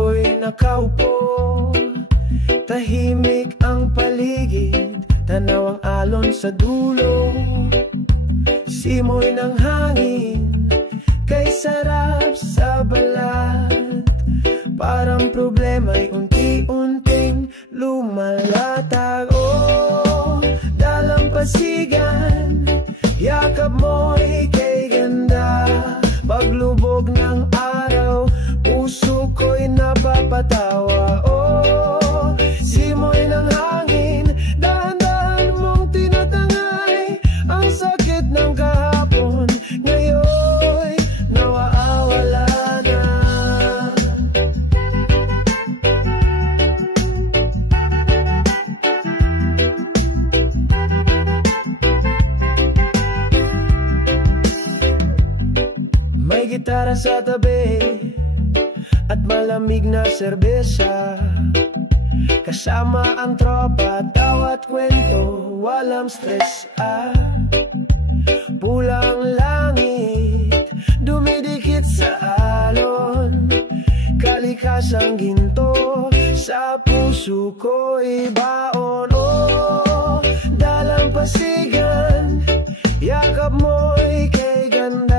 ako'y nakaupo, tahimik ang paligid, tanaw ang alon sa dulo, simoy ng hangin, kay sarap sa balat. Parang problema'y unti-unting lumalatag. Oh, dalampasigan, yakap mo'y kay ganda. Paglubog ng araw, puso ko'y napapatawa. Oh, simoy ng hangin, dahan-dahan mong tinatangay. Ang sakit ng kahapon, ngayon nawawala na. May gitara sa tabi at malamig na serbesa, kasama ang tropa, tawat kwento, walang stress. Pulang langit, dumidikit sa alon, kalikasang ginto, sa puso ko'y baon. Oh, dalampasigan, yakap mo'y kay ganda.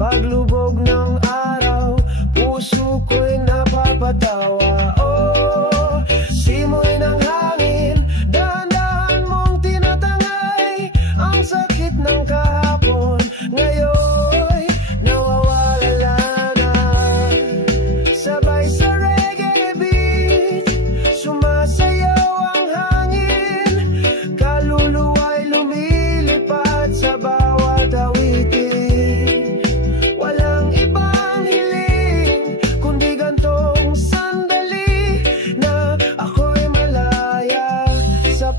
Paglubog ng araw, puso ko'y napapatawa. Oh, simoy ng hangin, dahan-dahan mong tinatangay. Ang sakit ng kahapon, ngayon nawawala na. Sabay sa reggae beat, sumasayaw ang hangin. Kaluluwa'y lumilipad sa bawat awitin.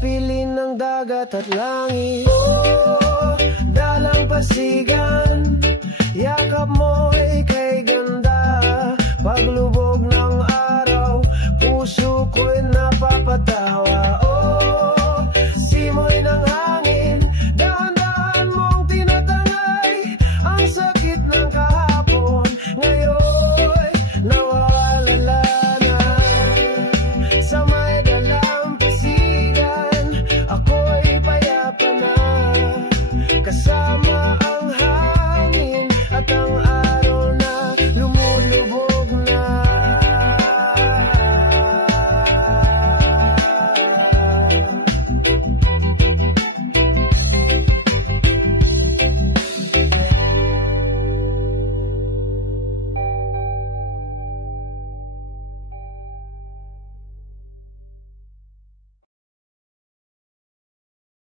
Piling ng dagat at langit. Oh, dalampasigan, yakap mo'y kay ganda. Paglubog ng araw, puso ko'y napapatawa. Oh, simoy ng hangin, dahan-dahan mong tinatangay. Ang sakit ng kahapon, ngayon nawawala na. Sa may dalampasigan, ako'y payapa na, kasama